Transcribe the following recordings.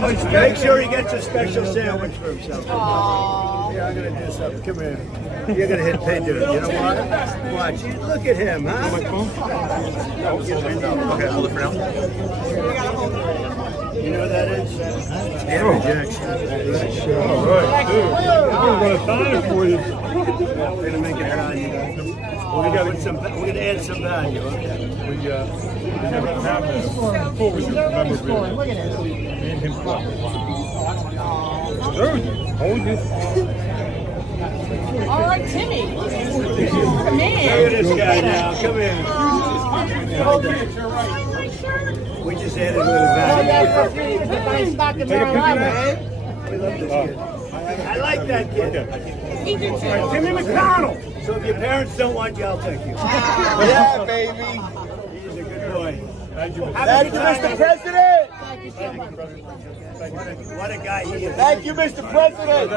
Make sure he gets a special sandwich for himself. Yeah, I'm gonna do something. Come here. You're gonna hit pay dirt. You know why? Watch. Look at him, huh? Okay, hold it for now. You know what that is? It's rejection. All right, dude. We're gonna time for you. We're gonna make it value. We're gonna add some value. Okay. We never have that before we remember video. Me and him. Hold it. All right, Timmy. Come Look at this guy now. Come here. Hold that. We just added a little value. We love this kid. I like that kid. Timmy McDonald. So if your parents don't want you, I'll take you. Yeah, baby. He's a good boy. Thank you. Thank you, Mr. President. What a guy he is. Thank you, Mr. President.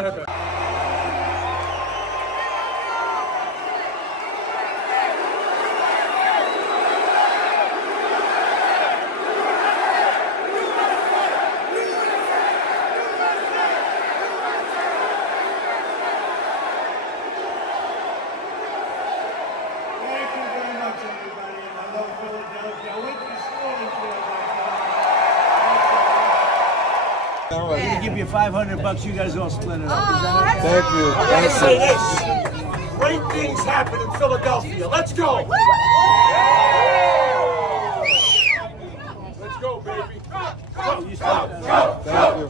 Thank you very much, everybody. I love Philadelphia. I went to school in Philadelphia. I'm going to give you $500. You guys all split it up. Thank you. I gotta say this. Great things happen in Philadelphia. Let's go. Let's go, baby. You stop. Thank you.